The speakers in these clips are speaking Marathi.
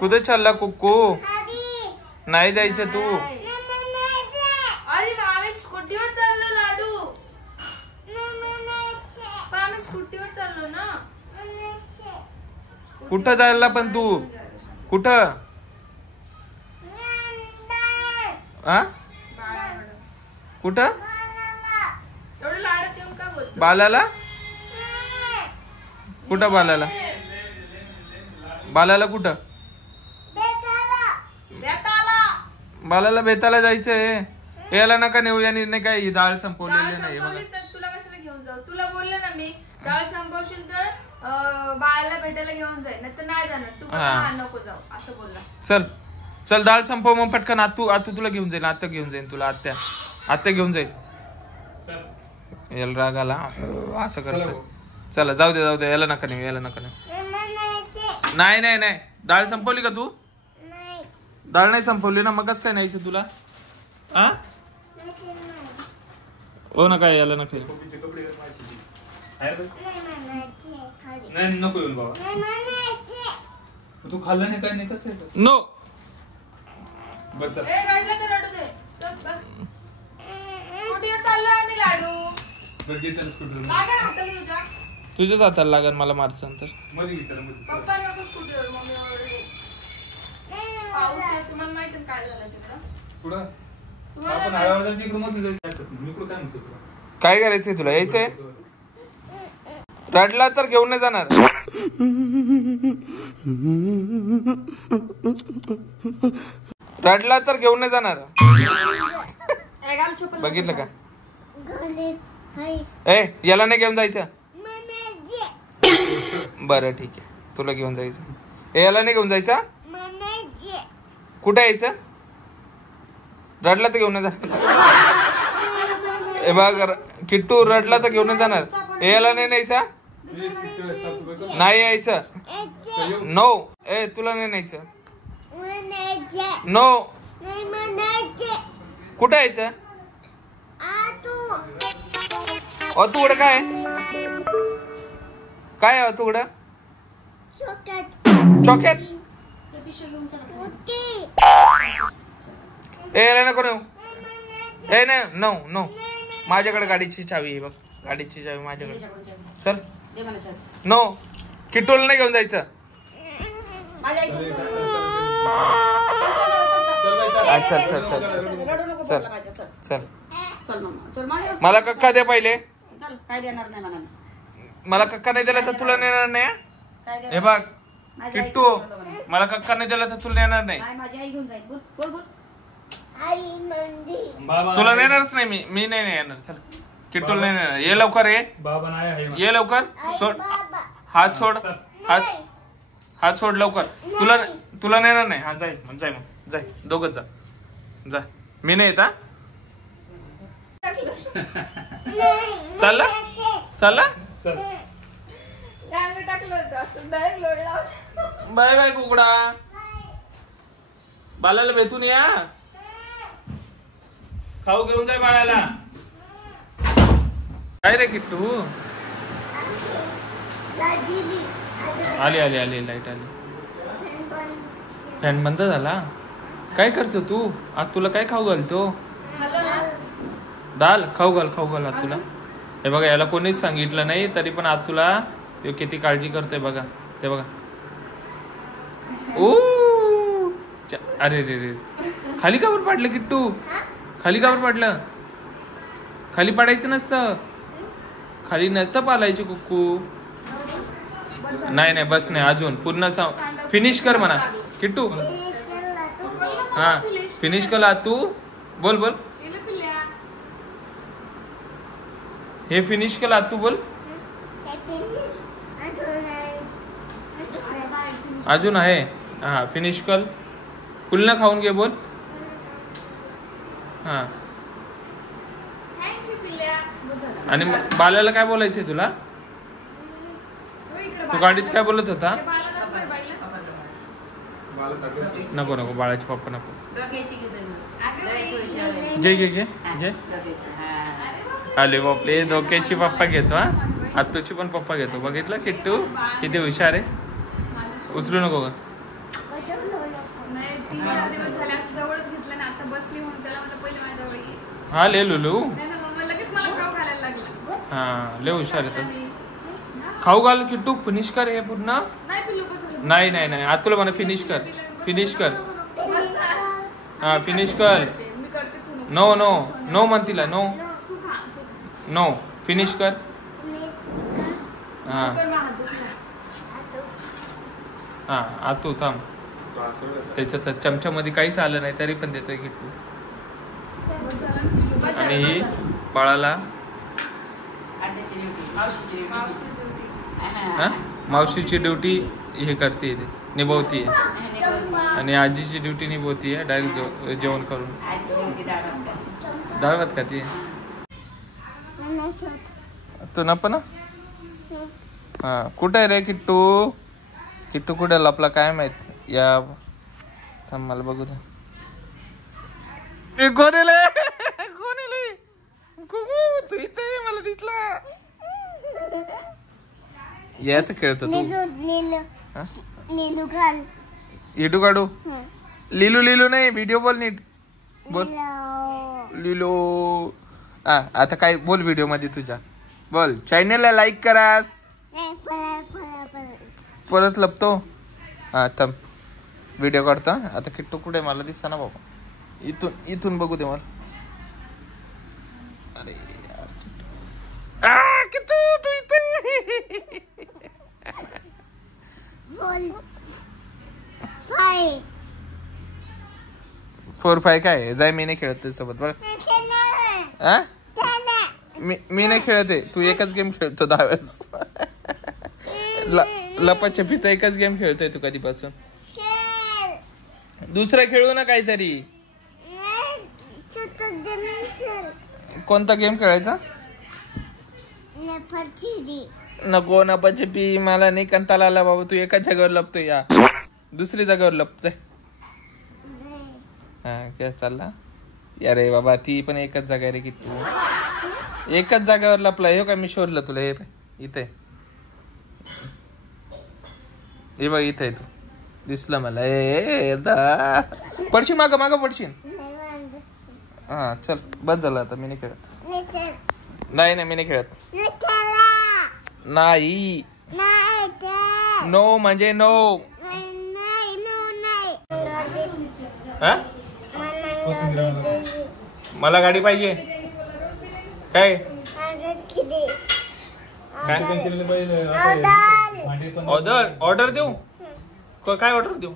कुठे चालला कुक्कू? नाही जायचं तू. अरे आम्ही स्कूटीवर चाललो लाडू. आम्ही स्कूटीवर चाललो ना. कुठं जायला पण तू? कुठं? हा कुठं? एवढं लाडत येऊन का बोलतो? बालाला? कुठं बालाला? बालाला कुठं? बालाला बेताला जायचंय. याला नका नेऊ. या निर्णय काय डाळ संपवलेली नाही बघा. तुला कशाला घेऊन जाऊ? तुला बोलले ना मी डाळ संपवशील तर बाळाला भेटायला घेऊन जाईल, नाही तर नाही जाणार. तू नको जाऊ असं बोलला. चल चल डाळ संपव मग पटकन. आतू तुला घेऊन जाईल. आत्या घेऊन जाईल तुला. आत्या घेऊन जाईल. याला राग आला असं करतो. चला जाऊ दे. याला नका नेऊ. नाही डाळ संपवली का तू? डाळ नाही संपवली ना. मगच काय न्यायचं तुला? हो ना काय याला नका नको येऊन बाबा. तू खाल्लं नाही काय नाही कसं नो. बस रडलं तर रडू दे. चल बस. स्कूटीवर चाललो आम्ही लाडू. तुझ्याच हाताला लागल मला मारसन तर. पप्पा नको स्कूटीवर. मम्मी ओरडली. पाऊस आहे. तुम्हाला माहिती काय झालं तिथं? काय करायचंय तुला? यायचंय? रडला तर घेऊन नाही जाणार. रडला तर घेऊन नाही जाणार. बघितलं का? याला नाही घेऊन जायचं. बरं ठीक आहे. तुला घेऊन जायचं. याला नाही घेऊन जायचं. कुठे यायचं? रडला तर घेऊन नाही जाणार. बघ किट्टू रडला तर घेऊन जाणार. याला नाही न्यायचा. नाही यायचं. नो. तुला नाही न्यायचं. नो. कुठं यायचं? तुकडं काय काय तुकडं? चॉकेट. याला नको नेऊ. नाही नो. माझ्याकडे गाडीची चावी आहे बघ. गाडीची चावी माझ्याकडे. चल. नो. किट्टूला नाही घेऊन जायचं. अच्छा चल. मला कक्का दे पहिले. मला कक्का नाही दिला तर तुला नेणार नाही. हे बघ किट्टू, मला कक्का नाही दिला तर तुला नेणार नाही. तुला नेणारच नाही. मी नाही येणार. चल किट्टूला नाही नेणार. ये लवकर. ये लवकर. सोड हात. हात सोड लवकर. तुला नेणार नाही. हा जाय मग. जाय दोघच जा. मी नाही येत. चालला बाय बाय कुकडा. बाळाला भेटून या. खाऊ घेऊन जाय बाळाला. काय रे किट्टू? आली लाईट आली. फॅन बंद झाला. काय करतो तू? आज तुला काय खाऊ घालतो? दाल खाऊ घाल आज तुला. हे बघा याला कोणीच सांगितलं नाही तरी पण आज तुला किती काळजी करतोय बघा. ते बघा. अरे रे खाली का बरं पाडलं किट्टू? खाली का बरं पाडलं? खाली पाडायचं नसतं. खाली नसतं पालायची कुक्कू. नाही बस नाही अजून. पूर्ण फिनिश कर म्हणा किट्टू. हा फिनिश कर. तू बोल. हे फिनिश कर. तू बोल. अजून आहे. हा फिनिश कर. पुन्हा खाऊन घे. बोल. हा आणि बालाला काय बोलायचंय तुला? तू गाडीत काय बोलत होता? नको बाळाचे पप्पा नको. घे. आले बापले. डोक्याची पप्पा घेतो. आत्तूची पण पप्पा घेतो. बघितलं किट्टू किती हुशार आहे. उचलू नको का? नाही 3-4 दिवस झाले असं जवळच घेतलं ना, आता बसली म्हणून त्याला मला पहिले माझ्या जवळ ये. हा ले लुलू. नाही ना मग लगेच मला खाऊ घालायला लागला. हा लय हुशार आहे तसं. खाऊ घाल किट्टू, फिनिश कर हे पूर्ण. नाही पिल्लू कसं. नाही नाही नाही आता तुला म्हणा फिनिश कर, फिनिश कर. बस ना. हा फिनिश कर. मी करते तू नको. नो नो नो म्हण तिला, नो तू खा. नो फिनिश कर. हा कर हात दुखला. हा आतू थांब. त्याच्यात चमच्यामध्ये काहीच आलं नाही तरी पण देतोय किट्टू. बस झालं ना? बस झालं, आणि ही बस झालं. बाळाला मावशी जेवली. हा मावशीची ड्युटी हे करते निभवतीये आणि आजीची ड्युटी निभवतीये डायरेक्ट जेवण करून. डाळ भात खाते तू ना पण. हा कुठे आहे रे किट्टू? किट्टू कुठे लपला काय माहित. या थांब मला बघू दे. तू इथे मला दिसला. याच खेळतो तू. इडू काढू. लिलू लिलू नाही व्हिडिओ बोल नीट बोल. लिलू. हा आता काय बोल व्हिडिओ मध्ये तुझ्या बोल. चॅनलला लाईक करास. परत लपतो. हा थांब व्हिडिओ काढतो. आता किट्टू कुठे मला दिसता ना बाबा. इथून बघू दे मला. अरे यार किट्टू तू इथे. 4-5 काय जाय. मी नाही खेळत तुझ्यासोबत बरं. मी नाही खेळत आहे. तू एकच गेम खेळतो 10 वेळेस. लपाछपीचा एकच गेम खेळतोय तू कधीपासून. दुसरा खेळू ना काहीतरी. कोणता गेम खेळायचा? नको लपाछपी मला नाही कंटाळा आला बाबा. तू एकाच जागेवर लपतोय. या दुसरी जागेवर लपतोय. हा काय चालला. अरे बाबा ती पण एकच जागा आहे रे की तू एकच जागेवर लपला. हे काय मी शोधलं तुला. हे इथे हे बघ इथे तू दिसला मला. पडशील माग माग पडशील. हा चल बस झालं आता. मी नाही खेळत. नाही नाही मी नाही खेळत. नाही नो म्हणजे नो. मला गाडी पाहिजे काय. ऑर्डर देऊ. काय ऑर्डर देऊ?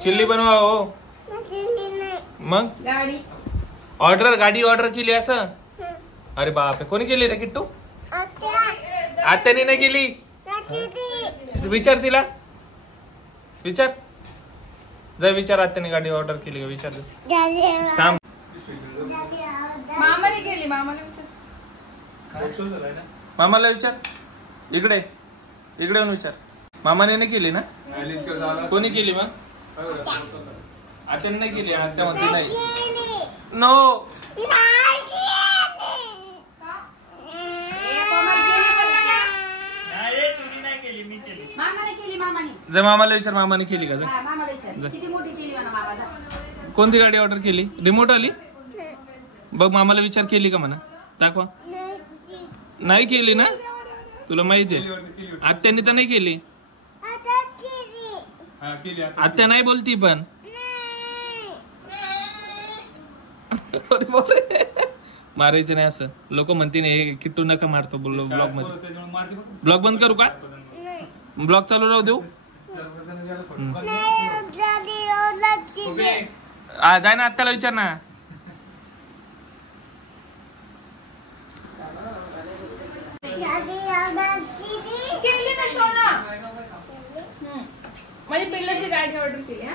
चिल्ली बनवा हो. मग गाडी ऑर्डर केली असं. अरे बापरे कोणी केली रे किट्टू? आत्याने नाही केली. विचार तिला. विचार जर विचार आत्याने गाडी ऑर्डर केली का विचार. थांब मामाने केली. मामाला विचार. मामाला विचार. इकडे येऊन विचार. मामाने नाही केली ना. कोणी केली मग? आत्याने नाही केली. आत्या म्हणते नाही. नो जर मामाला विचार. मामाने केली का? कोणती गाडी ऑर्डर केली? रिमोट आली बघ. मामाला विचार केली का म्हणा. दाखवा. नाही केली ना. तुला माहिती आहे आत्याने तर नाही केली. आत्या नाही बोलती पण. मारायचं नाही असं. लोक म्हणतील हे किट्टू नका मारतो ब्लॉग मध्ये. ब्लॉग बंद करू का? ब्लॉग चालू राहू देऊ. जाय ना आत्याला विचार ना. केली ना शोना. माझी पिल्लाची गाडी ऑर्डर केली.